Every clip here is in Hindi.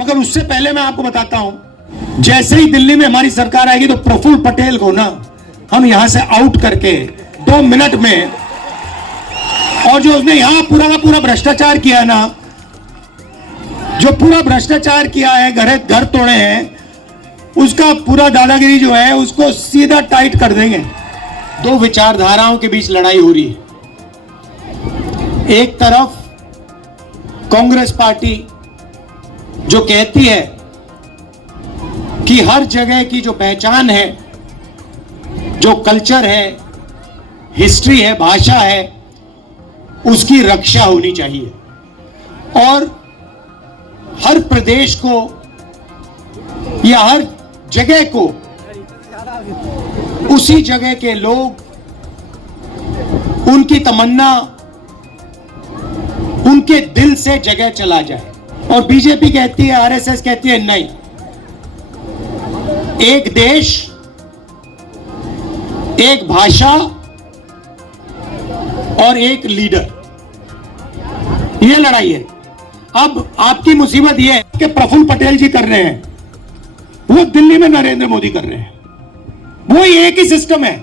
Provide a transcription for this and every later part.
मगर उससे पहले मैं आपको बताता हूं, जैसे ही दिल्ली में हमारी सरकार आएगी तो प्रफुल्ल पटेल को ना हम यहां से आउट करके 2 मिनट में, और जो उसने यहां पूरा का पूरा भ्रष्टाचार किया ना, जो पूरा भ्रष्टाचार किया है, घर तोड़े हैं, उसका पूरा दादागिरी जो है उसको सीधा टाइट कर देंगे। 2 विचारधाराओं के बीच लड़ाई हो रही है। एक तरफ कांग्रेस पार्टी जो कहती है कि हर जगह की जो पहचान है, जो कल्चर है, हिस्ट्री है, भाषा है, उसकी रक्षा होनी चाहिए और हर प्रदेश को या हर जगह को उसी जगह के लोग, उनकी तमन्ना, उनके दिल से जगह चला जाए। और बीजेपी कहती है, आरएसएस कहती है नहीं, एक देश, एक भाषा और एक लीडर, यह लड़ाई है। अब आपकी मुसीबत यह है कि प्रफुल्ल पटेल जी कर रहे हैं, वो दिल्ली में नरेंद्र मोदी कर रहे हैं, वो एक ही सिस्टम है।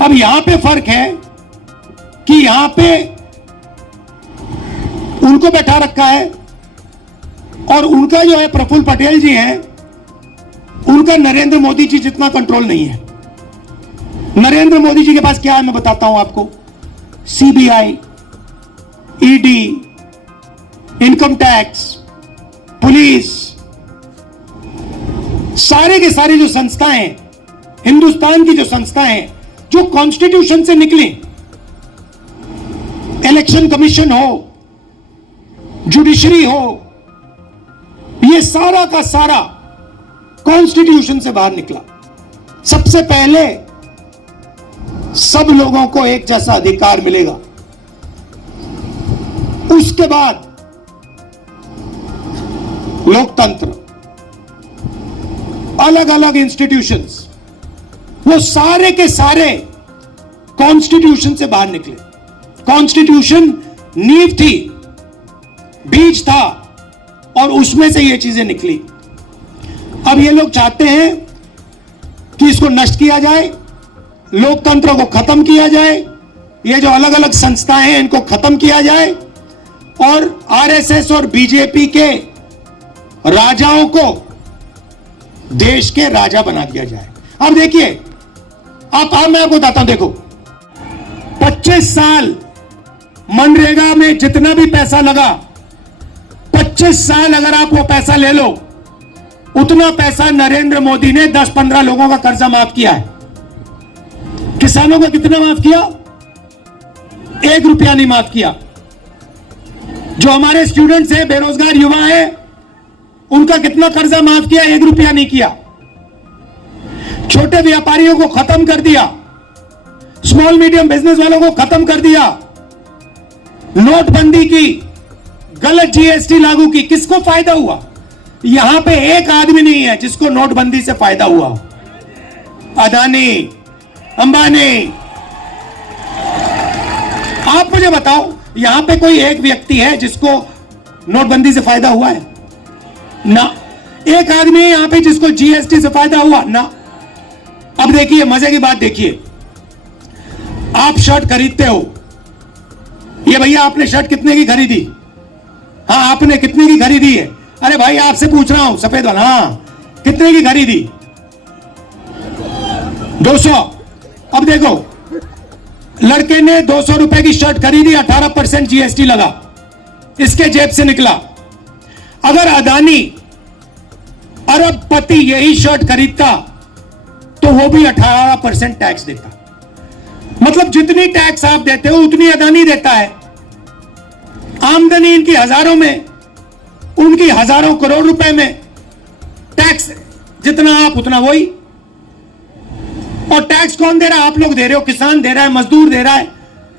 अब यहां पे फर्क है कि यहां पे उनको बैठा रखा है और उनका जो है प्रफुल्ल पटेल जी हैं, उनका नरेंद्र मोदी जी जितना कंट्रोल नहीं है। नरेंद्र मोदी जी के पास क्या है मैं बताता हूं आपको। CBI, ED, income tax, police, सारे के सारे जो संस्थाएं हैं, हिंदुस्तान की जो संस्थाएं हैं जो कॉन्स्टिट्यूशन से निकली, इलेक्शन कमीशन हो, जुडिशरी हो, ये सारा का सारा कॉन्स्टिट्यूशन से बाहर निकला। सबसे पहले सब लोगों को एक जैसा अधिकार मिलेगा, उसके बाद लोकतंत्र, अलग अलग इंस्टीट्यूशंस, वो सारे के सारे कॉन्स्टिट्यूशन से बाहर निकले। कॉन्स्टिट्यूशन नींव थी, बीज था और उसमें से ये चीजें निकली। अब ये लोग चाहते हैं कि इसको नष्ट किया जाए, लोकतंत्र को खत्म किया जाए, ये जो अलग अलग संस्थाएं हैं इनको खत्म किया जाए और आरएसएस और बीजेपी के राजाओं को देश के राजा बना दिया जाए। अब देखिए, मैं आपको बताता हूं, देखो 25 साल मनरेगा में जितना भी पैसा लगा, 25 साल अगर आप वो पैसा ले लो, उतना पैसा नरेंद्र मोदी ने 10-15 लोगों का कर्जा माफ किया है। किसानों का कितना माफ किया? 1 रुपया नहीं माफ किया। जो हमारे स्टूडेंट्स हैं, बेरोजगार युवा हैं, उनका कितना कर्जा माफ किया? 1 रुपया नहीं किया। छोटे व्यापारियों को खत्म कर दिया, स्मॉल मीडियम बिजनेस वालों को खत्म कर दिया, नोटबंदी की, गलत जीएसटी लागू की। किसको फायदा हुआ? यहां पे एक आदमी नहीं है जिसको नोटबंदी से फायदा हुआ। अदानी, अंबानी, आप मुझे बताओ, यहां पे कोई एक व्यक्ति है जिसको नोटबंदी से फायदा हुआ है? ना। एक आदमी है यहां पे जिसको जीएसटी से फायदा हुआ? ना। अब देखिए, मजे की बात देखिए, आप शर्ट खरीदते हो, ये भैया आपने शर्ट कितने की खरीदी? हाँ, आपने कितने की खरीदी है? अरे भाई आपसे पूछ रहा हूं, सफेद वाला, हाँ, कितने की खरीदी? 200। अब देखो, लड़के ने 200 रुपए की शर्ट खरीदी, 18% जीएसटी लगा, इसके जेब से निकला। अगर अदानी अरबपति यही शर्ट खरीदता तो वो भी 18% टैक्स देता। मतलब जितनी टैक्स आप देते हो उतनी अदानी देता है। आमदनी इनकी हजारों में, उनकी हजारों करोड़ रुपए में, टैक्स जितना आप उतना वही। और टैक्स कौन दे रहा है? आप लोग दे रहे हो, किसान दे रहा है, मजदूर दे रहा है,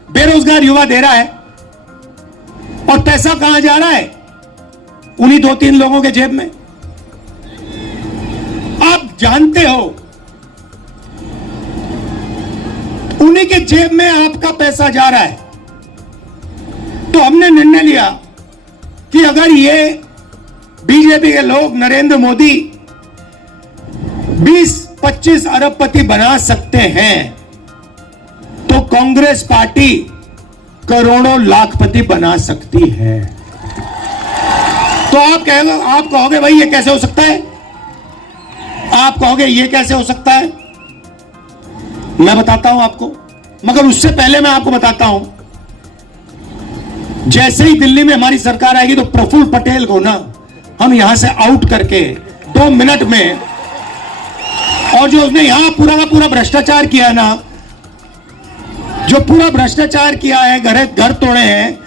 बेरोजगार युवा दे रहा है। और पैसा कहां जा रहा है? उन्हीं 2-3 लोगों के जेब में। आप जानते हो, उन्हीं के जेब में आपका पैसा जा रहा है। तो हमने निर्णय लिया कि अगर ये बीजेपी के लोग नरेंद्र मोदी 20-25 अरबपति बना सकते हैं, तो कांग्रेस पार्टी करोड़ों लाखपति बना सकती है। तो आप कहोगे भाई ये कैसे हो सकता है? आप कहोगे ये कैसे हो सकता है? मैं बताता हूं आपको, मगर उससे पहले मैं आपको बताता हूं, जैसे ही दिल्ली में हमारी सरकार आएगी तो प्रफुल्ल पटेल को ना हम यहां से आउट करके 2 मिनट में, और जो उसने यहां पूरा का पूरा भ्रष्टाचार किया ना, जो पूरा भ्रष्टाचार किया है, घर तोड़े हैं,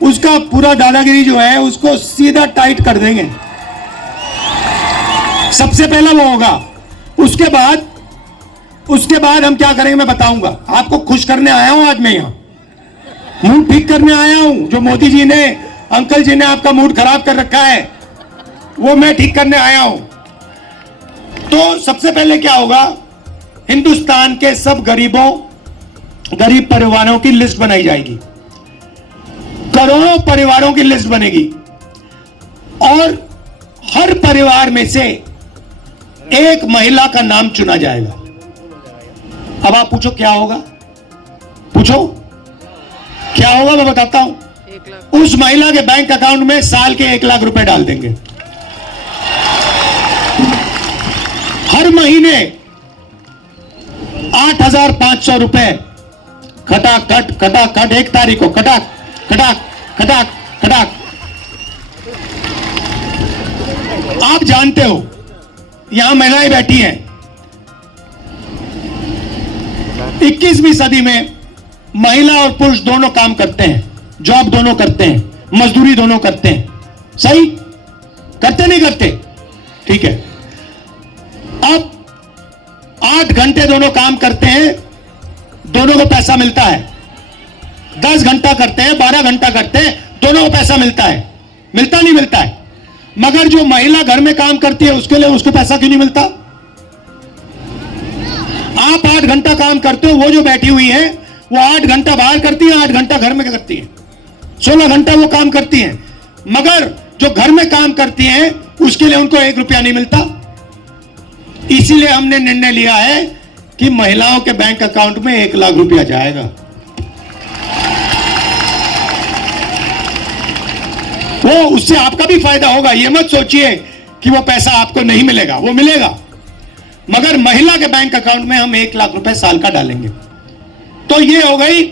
उसका पूरा दादागिरी जो है उसको सीधा टाइट कर देंगे। सबसे पहला वो होगा। उसके बाद हम क्या करेंगे मैं बताऊंगा। आपको खुश करने आया हूं आज मैं, यहां मूड ठीक करने आया हूं। जो मोदी जी ने, अंकल जी ने आपका मूड खराब कर रखा है, वो मैं ठीक करने आया हूं। तो सबसे पहले क्या होगा, हिंदुस्तान के सब गरीब परिवारों की लिस्ट बनाई जाएगी, करोड़ों परिवारों की लिस्ट बनेगी, और हर परिवार में से एक महिला का नाम चुना जाएगा। अब आप पूछो क्या होगा, पूछो क्या होगा, मैं बताता हूं। उस महिला के बैंक अकाउंट में साल के 1 लाख रुपए डाल देंगे। हर महीने 8,500 रुपए खटाखट 1 तारीख को खटाक। आप जानते हो यहां महिलाएं बैठी हैं, 21वीं सदी में महिला और पुरुष दोनों काम करते हैं, जॉब दोनों करते हैं, मजदूरी दोनों करते हैं, सही करते नहीं करते? ठीक है। अब 8 घंटे दोनों काम करते हैं, दोनों को पैसा मिलता है। 10 घंटा करते हैं, 12 घंटा करते हैं, दोनों को पैसा मिलता है। मिलता नहीं मिलता है? मगर जो महिला घर में काम करती है उसके लिए उसको पैसा क्यों नहीं मिलता? आप 8 घंटा काम करते हो, वो जो बैठी हुई है वो 8 घंटा बाहर करती है, 8 घंटा घर में करती है, 16 घंटा वो काम करती है। मगर जो घर में काम करती हैं उसके लिए उनको 1 रुपया नहीं मिलता। इसीलिए हमने निर्णय लिया है कि महिलाओं के बैंक अकाउंट में 1 लाख रुपया जाएगा। वो उससे आपका भी फायदा होगा। ये मत सोचिए कि वो पैसा आपको नहीं मिलेगा, वो मिलेगा, मगर महिला के बैंक अकाउंट में हम 1 लाख रुपए साल का डालेंगे। तो ये हो गई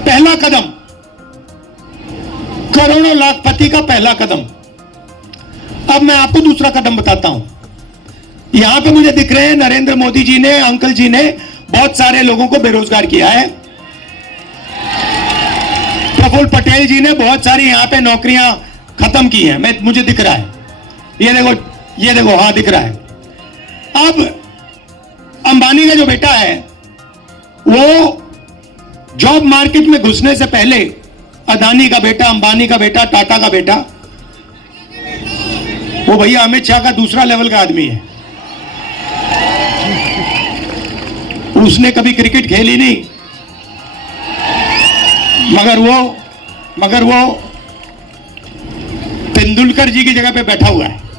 पहला कदम, करोड़ों लाखपति का पहला कदम। अब मैं आपको दूसरा कदम बताता हूं। यहां पे मुझे दिख रहे हैं नरेंद्र मोदी जी ने, अंकल जी ने बहुत सारे लोगों को बेरोजगार किया है। प्रफुल्ल पटेल जी ने बहुत सारी यहां पे नौकरियां खत्म की हैं, मुझे दिख रहा है। ये देखो हां दिख रहा है। अब अंबानी का जो बेटा है वो जॉब मार्केट में घुसने से पहले, अदानी का बेटा, अंबानी का बेटा, टाटा का बेटा, वो भैया अमित शाह का दूसरा लेवल का आदमी है। उसने कभी क्रिकेट खेली नहीं, मगर वो तेंदुलकर जी की जगह पे बैठा हुआ है।